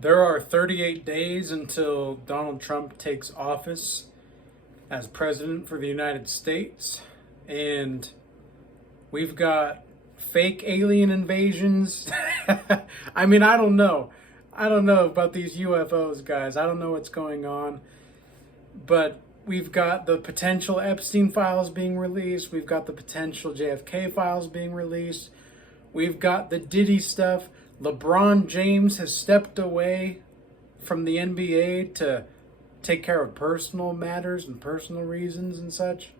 There are 38 days until Donald Trump takes office as president for the United States, and we've got fake alien invasions. I mean, I don't know. I don't know about these UFOs, guys. I don't know what's going on, but we've got the potential Epstein files being released. We've got the potential JFK files being released. We've got the Diddy stuff. LeBron James has stepped away from the NBA to take care of personal matters and personal reasons and such.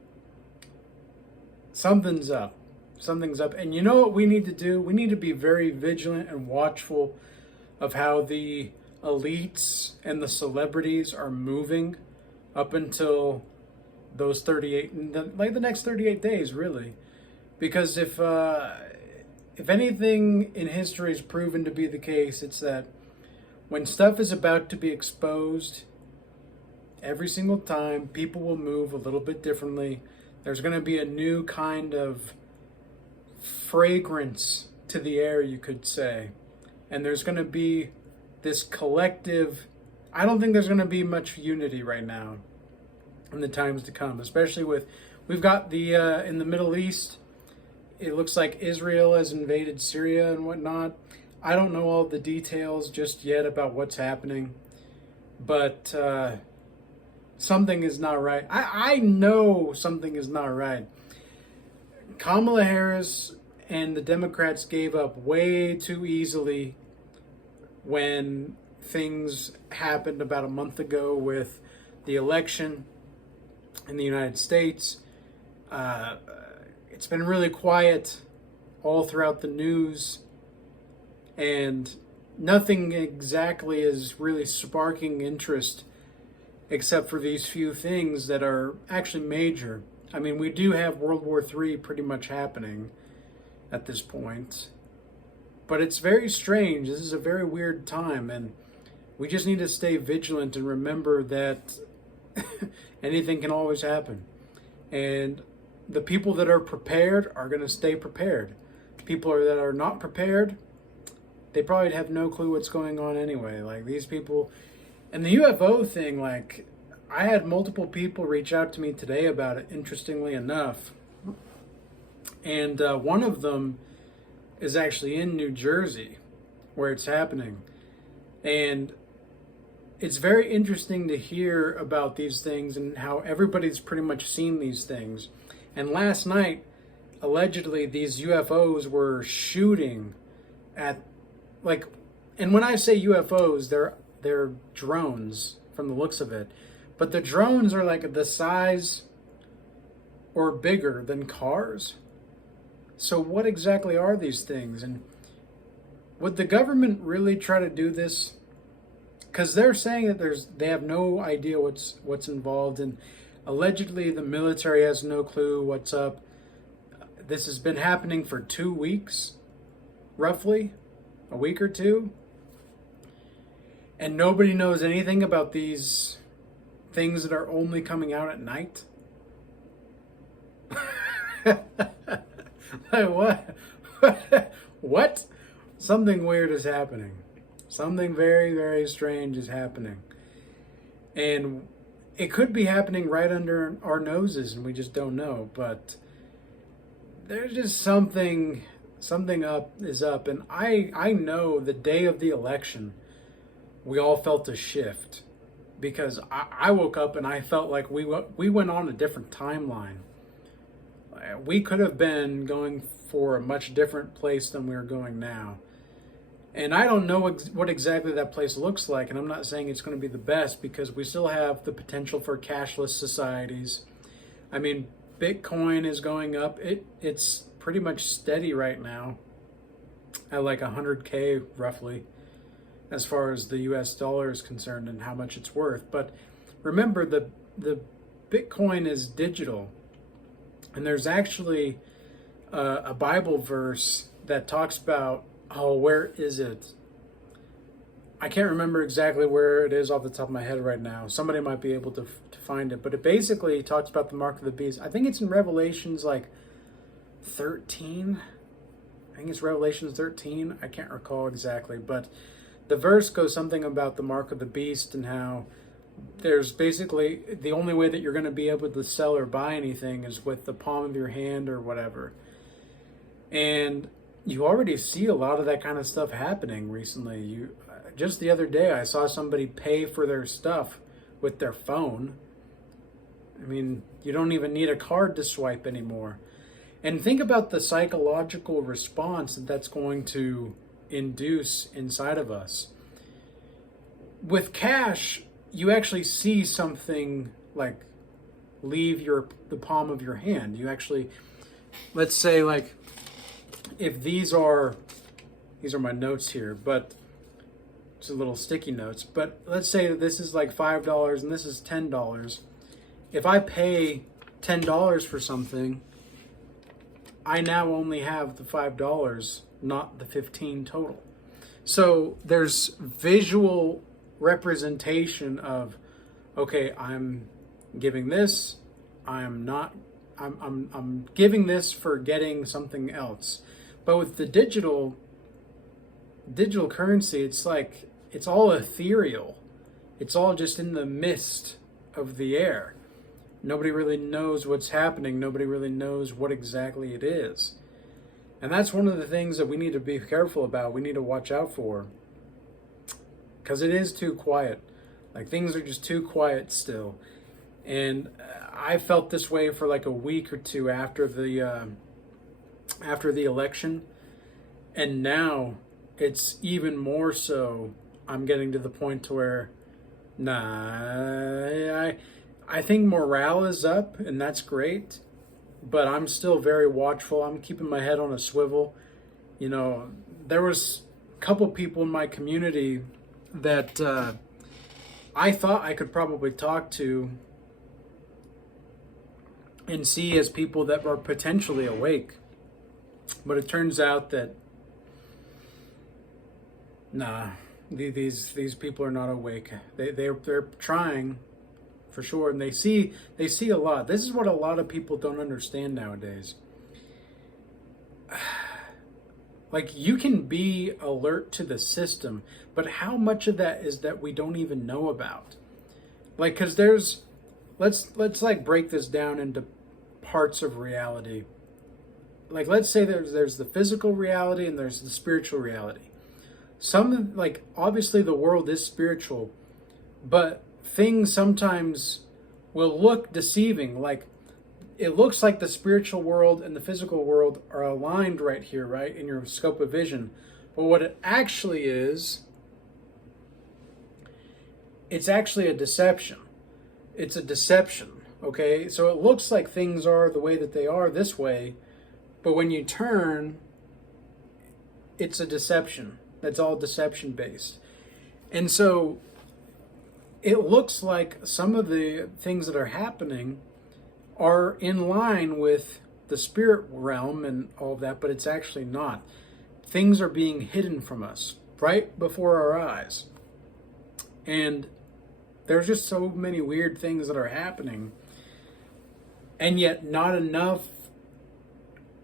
Something's up. Something's up. And you know what we need to do? We need to be very vigilant and watchful of how the elites and the celebrities are moving up until those 38, the next 38 days, really. Because if anything in history is proven to be the case, it's that when stuff is about to be exposed, every single time people will move a little bit differently. There's going to be a new kind of fragrance to the air, you could say. And there's going to be this collective, I don't think there's going to be much unity right now in the times to come, especially with, we've got the, in the Middle East, it looks like Israel has invaded Syria and whatnot. I don't know all the details just yet about what's happening, but something is not right. I know something is not right. Kamala Harris and the Democrats gave up way too easily when things happened about a month ago with the election in the United States. It's been really quiet all throughout the news, and nothing exactly is really sparking interest except for these few things that are actually major. I mean, we do have World War III pretty much happening at this point, but it's very strange. This is a very weird time, and we just need to stay vigilant and remember that anything can always happen. And the people that are prepared are going to stay prepared. People that are not prepared, they probably have no clue what's going on anyway. Like these people, and the UFO thing, like I had multiple people reach out to me today about it, interestingly enough. And one of them is actually in New Jersey where it's happening. And it's very interesting to hear about these things and how everybody's pretty much seen these things. And last night, allegedly, these UFOs were shooting at, like, and when I say UFOs, they're drones from the looks of it. But the drones are like the size or bigger than cars. So what exactly are these things? And would the government really try to do this? Because they're saying that they have no idea what's involved, and allegedly the military has no clue what's up. This has been happening for 2 weeks, roughly, a week or two, and nobody knows anything about these things that are only coming out at night. Like what? What? Something weird is happening. Something very, very strange is happening. And it could be happening right under our noses and we just don't know. But there's just something is up. And I know the day of the election, we all felt a shift. Because I woke up and I felt like we went on a different timeline. We could have been going for a much different place than we're going now. And I don't know what exactly that place looks like, and I'm not saying it's going to be the best because we still have the potential for cashless societies. I mean, Bitcoin is going up. It's pretty much steady right now at like 100K roughly as far as the US dollar is concerned and how much it's worth. But remember, the Bitcoin is digital, and there's actually a Bible verse that talks about, oh, where is it? I can't remember exactly where it is off the top of my head right now. Somebody might be able to find it. But it basically talks about the mark of the beast. I think it's in Revelations like 13. I think it's Revelations 13. I can't recall exactly. But the verse goes something about the mark of the beast and how there's basically the only way that you're going to be able to sell or buy anything is with the palm of your hand or whatever. And you already see a lot of that kind of stuff happening recently. Just the other day, I saw somebody pay for their stuff with their phone. I mean, you don't even need a card to swipe anymore. And think about the psychological response that that's going to induce inside of us. With cash, you actually see something like leave the palm of your hand. You actually, let's say, like, if these are my notes here, but it's a little sticky notes, but let's say that this is like $5 and this is $10. If I pay $10 for something, I now only have the $5, not the 15 total. So there's visual representation of, okay, I'm giving this, I'm giving this for getting something else. But with the digital currency, it's like, it's all ethereal. It's all just in the mist of the air. Nobody really knows what's happening. Nobody really knows what exactly it is. And that's one of the things that we need to be careful about. We need to watch out for. Because it is too quiet. Like, things are just too quiet still. And I felt this way for like a week or two after the election. And now it's even more so. I'm getting to the point to where, I think morale is up, and that's great, but I'm still very watchful. I'm keeping my head on a swivel. You know, there was a couple people in my community that I thought I could probably talk to and see as people that were potentially awake. But it turns out that, these people are not awake. They're trying, for sure, and they see a lot. This is what a lot of people don't understand nowadays. Like, you can be alert to the system, but how much of that is that we don't even know about? Like, because let's like break this down into parts of reality. Like, let's say there's the physical reality and there's the spiritual reality. Like, obviously the world is spiritual, but things sometimes will look deceiving. Like, it looks like the spiritual world and the physical world are aligned right here, right, in your scope of vision. But what it actually is, it's actually a deception. It's a deception, okay? So it looks like things are the way that they are this way, but when you turn, it's a deception. That's all deception based. And so it looks like some of the things that are happening are in line with the spirit realm and all of that, but it's actually not. Things are being hidden from us right before our eyes. And there's just so many weird things that are happening. And yet not enough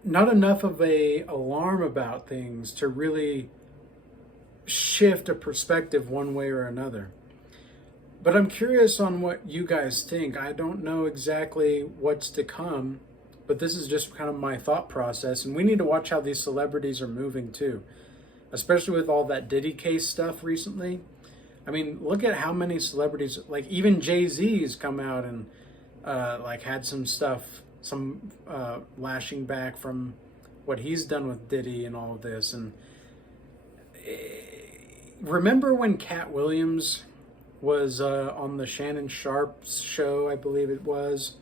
of a alarm about things to really shift a perspective one way or another. But I'm curious on what you guys think. I don't know exactly what's to come, but this is just kind of my thought process. And we need to watch how these celebrities are moving too, especially with all that Diddy case stuff recently. I mean, look at how many celebrities, like even Jay-Z's come out and like had some stuff, some lashing back from what he's done with Diddy and all of this. And remember when Cat Williams was on the Shannon Sharp's show, I believe it was,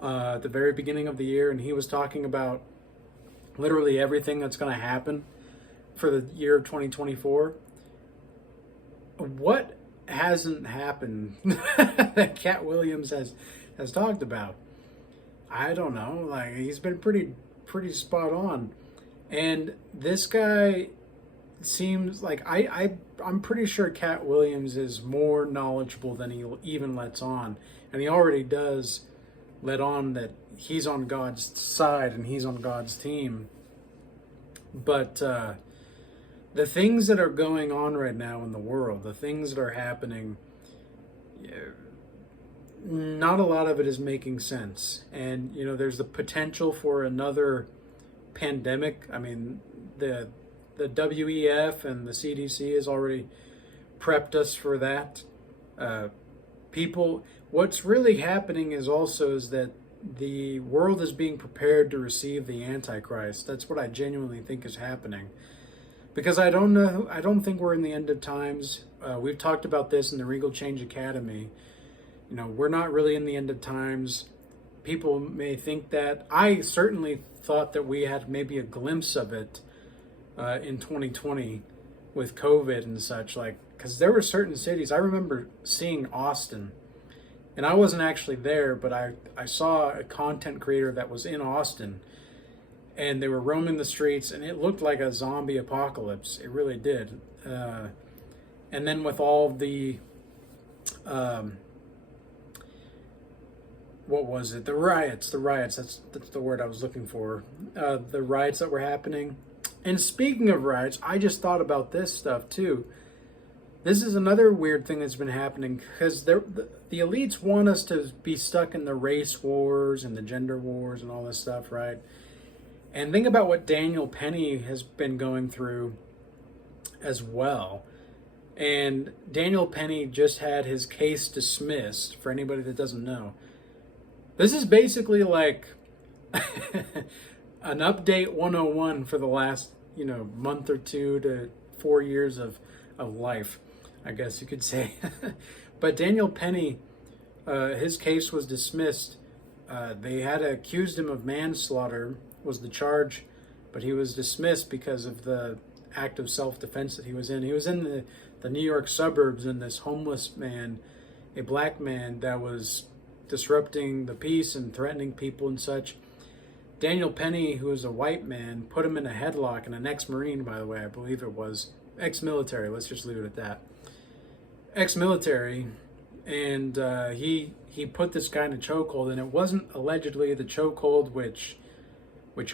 at the very beginning of the year, and he was talking about literally everything that's going to happen for the year of 2024. What hasn't happened that Cat Williams has talked about? I don't know. Like, he's been pretty spot on, and this guy seems like I'm pretty sure Cat Williams is more knowledgeable than he even lets on, and he already does let on that he's on God's side and he's on God's team. But the things that are going on right now in the world, the things that are happening, not a lot of it is making sense. And, there's the potential for another pandemic. I mean, the WEF and the CDC has already prepped us for that. What's really happening is that the world is being prepared to receive the Antichrist. That's what I genuinely think is happening. Because I don't think we're in the end of times. We've talked about this in the Regal Change Academy. We're not really in the end of times. People may think that. I certainly thought that we had maybe a glimpse of it in 2020 with COVID and such, because there were certain cities. I remember seeing Austin, and I wasn't actually there, but I saw a content creator that was in Austin, and they were roaming the streets, and it looked like a zombie apocalypse. It really did. And then with all the what was it? The riots. That's the word I was looking for. The riots that were happening. And speaking of riots, I just thought about this stuff too. This is another weird thing that's been happening, because the elites want us to be stuck in the race wars and the gender wars and all this stuff, right? And think about what Daniel Penny has been going through as well. And Daniel Penny just had his case dismissed, for anybody that doesn't know. This is basically like an update 101 for the last, month or 2 to 4 years of life, I guess you could say. But Daniel Penny, his case was dismissed. They had accused him of manslaughter, was the charge, but he was dismissed because of the act of self-defense that he was in. He was in the New York suburbs, and this homeless man, a black man, that was disrupting the peace and threatening people and such. Daniel Penny, who is a white man, put him in a headlock, and an ex-Marine, by the way, I believe it was. Ex-military, let's just leave it at that. Ex-military, and he put this guy in a chokehold, and it wasn't allegedly the chokehold which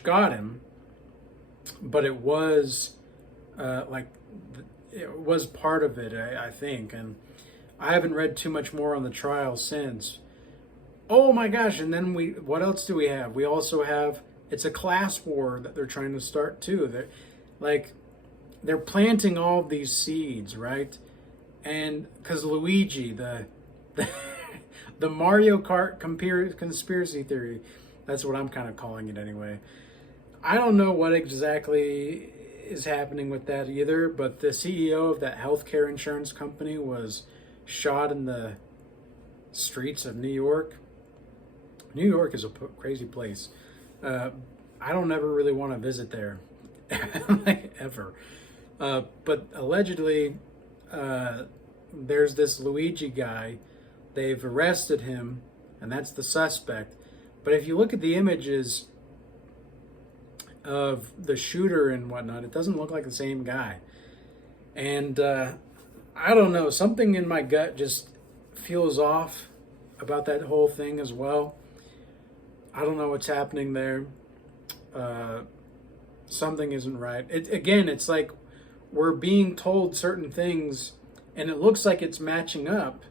got him, but it was it was part of it, I think. And I haven't read too much more on the trial since. Oh my gosh, and then what else do we have? We also have, it's a class war that they're trying to start too. They're planting all of these seeds, right? And because Luigi, the Mario Kart conspiracy theory, that's what I'm kind of calling it anyway. I don't know what exactly is happening with that either, but the CEO of that healthcare insurance company was shot in the streets of New York. New York is a crazy place. I don't ever really want to visit there, ever. But allegedly, there's this Luigi guy. They've arrested him, and that's the suspect. But if you look at the images of the shooter and whatnot, it doesn't look like the same guy. And I don't know, something in my gut just feels off about that whole thing as well. I don't know what's happening there. Something isn't right. It's like we're being told certain things, and it looks like it's matching up.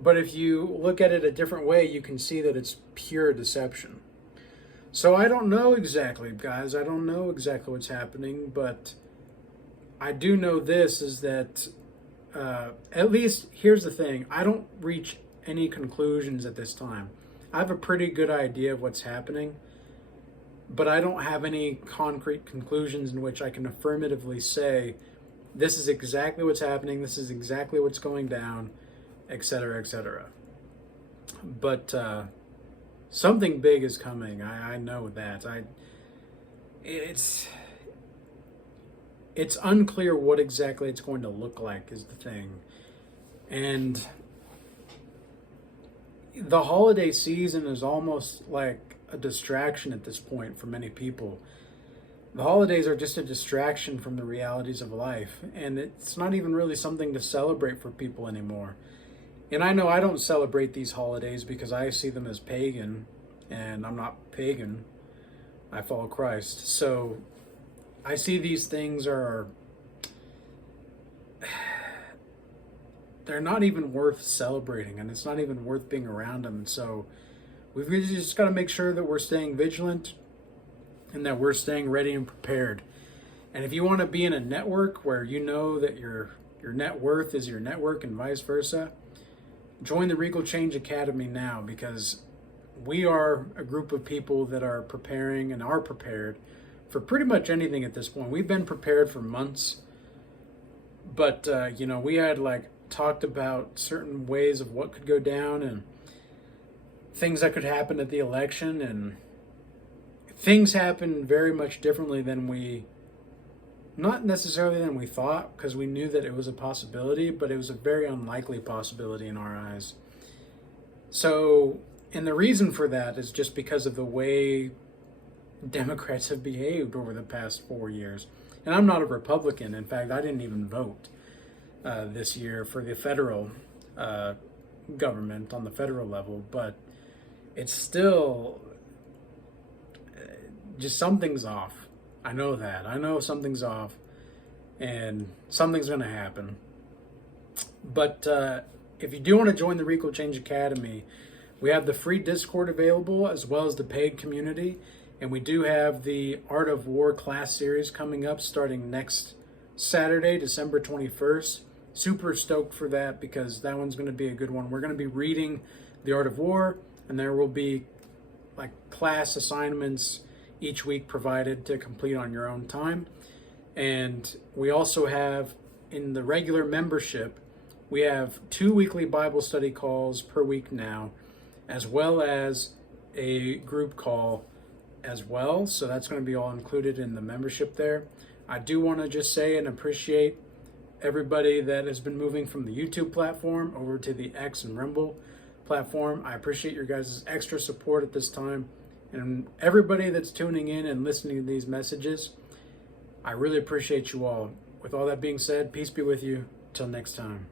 But if you look at it a different way, you can see that it's pure deception. So I don't know exactly, guys. I don't know exactly what's happening, but I do know this, is that at least, here's the thing. I don't reach any conclusions at this time. I have a pretty good idea of what's happening, but I don't have any concrete conclusions in which I can affirmatively say, this is exactly what's happening, this is exactly what's going down, etc., etc. But something big is coming. I know that. It's unclear what exactly it's going to look like is the thing. And the holiday season is almost like a distraction at this point for many people. The holidays are just a distraction from the realities of life, and it's not even really something to celebrate for people anymore. And I know I don't celebrate these holidays because I see them as pagan, and I'm not pagan. I follow Christ. So I see these things they're not even worth celebrating, and it's not even worth being around them. And so we've really just got to make sure that we're staying vigilant and that we're staying ready and prepared. And if you want to be in a network where you know that your net worth is your network and vice versa, join the Regal Change Academy now, because we are a group of people that are preparing and are prepared for pretty much anything at this point. We've been prepared for months, but we had talked about certain ways of what could go down and things that could happen at the election, and things happened very much differently than not necessarily than we thought, because we knew that it was a possibility, but it was a very unlikely possibility in our eyes. So, and the reason for that is just because of the way Democrats have behaved over the past 4 years. And I'm not a Republican. In fact, I didn't even vote this year for the federal government on the federal level, but it's still just something's off. I know that. I know something's off, and something's going to happen. But if you do want to join the Regal Change Academy, we have the free Discord available as well as the paid community. And we do have the Art of War class series coming up starting next Saturday, December 21st. Super stoked for that, because that one's going to be a good one. We're going to be reading the Art of War, and there will be class assignments each week provided to complete on your own time. And we also have, in the regular membership, we have 2 weekly Bible study calls per week now, as well as a group call as well. So that's going to be all included in the membership there. I do want to just say and appreciate everybody that has been moving from the YouTube platform over to the X and Rumble platform. I appreciate your guys' extra support at this time. And everybody that's tuning in and listening to these messages, I really appreciate you all. With all that being said, peace be with you. Till next time.